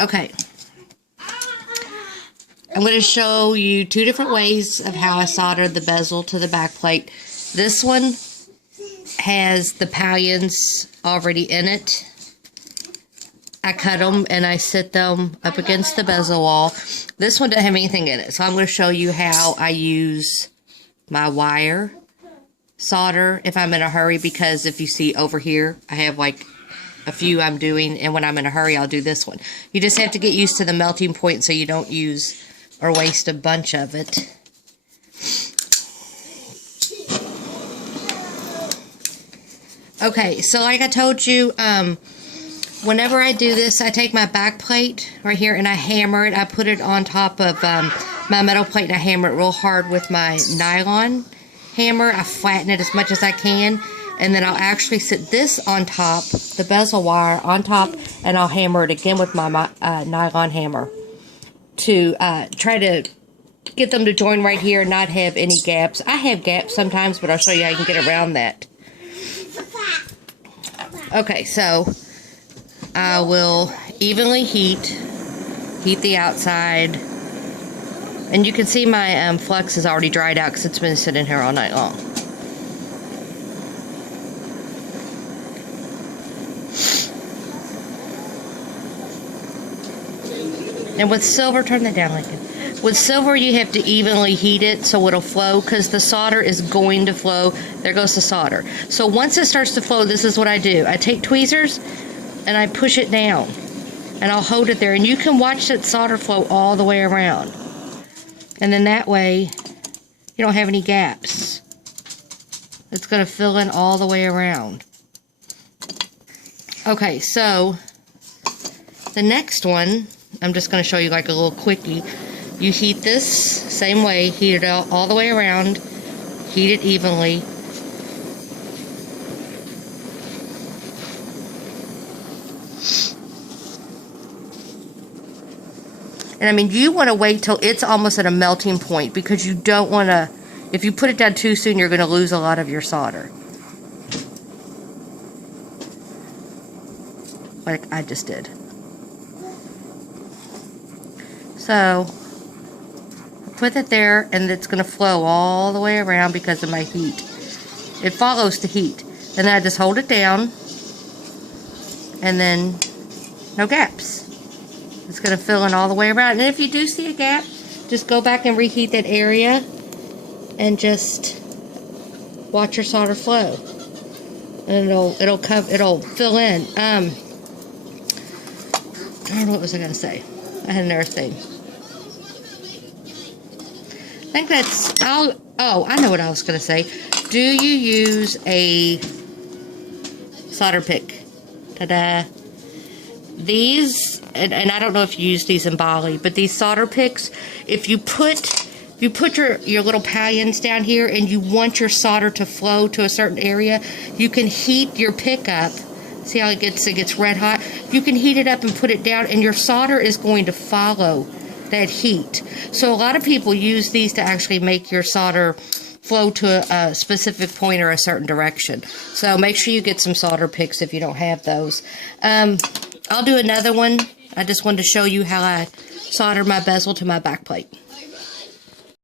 Okay. I'm going to show you two different ways of how I soldered the bezel to the backplate. This one has the pallions already in it. I cut them and I set them up against the bezel wall. This one doesn't have anything in it, so I'm going to show you how I use my wire solder if I'm in a hurry, because if you see over here, I have like a few I'm doing, and when I'm in a hurry, I'll do this one. You just have to get used to the melting point so you don't use or waste a bunch of it. Okay, so like I told you, whenever I do this, I take my back plate right here and I hammer it. I put it on top of my metal plate and I hammer it real hard with my nylon hammer. I flatten it as much as I can, and then I'll actually sit this on top, the bezel wire on top, and I'll hammer it again with my nylon hammer to try to get them to join right here and not have any gaps. I have gaps sometimes, but I'll show you how you can get around that. Okay, so I will evenly heat the outside. And you can see my flux is already dried out because it's been sitting here all night long. And with silver, turn that down, Lincoln. With silver, you have to evenly heat it so it'll flow, because the solder is going to flow. There goes the solder. So once it starts to flow, this is what I do. I take tweezers and I push it down. And I'll hold it there. And you can watch that solder flow all the way around. And then that way, you don't have any gaps. It's going to fill in all the way around. Okay, so the next one, I'm just going to show you like a little quickie. You heat this same way, heat it all the way around, heat it evenly. And I mean, you want to wait till it's almost at a melting point, because you don't want to, if you put it down too soon, you're going to lose a lot of your solder. Like I just did. So, put it there, and it's going to flow all the way around because of my heat. It follows the heat. And then I just hold it down, and then no gaps. It's going to fill in all the way around. And if you do see a gap, just go back and reheat that area and just watch your solder flow. And it'll fill in. I don't know what was I going to say. I had another thing. I think that's, oh, I know what I was going to say. Do you use a solder pick? Ta-da. These, and I don't know if you use these in Bali, but these solder picks, if you put your little pallions down here and you want your solder to flow to a certain area, you can heat your pick up. See how it gets red hot? You can heat it up and put it down, and your solder is going to follow that heat. So a lot of people use these to actually make your solder flow to a specific point or a certain direction. So make sure you get some solder picks if you don't have those. I'll do another one. I just wanted to show you how I solder my bezel to my backplate.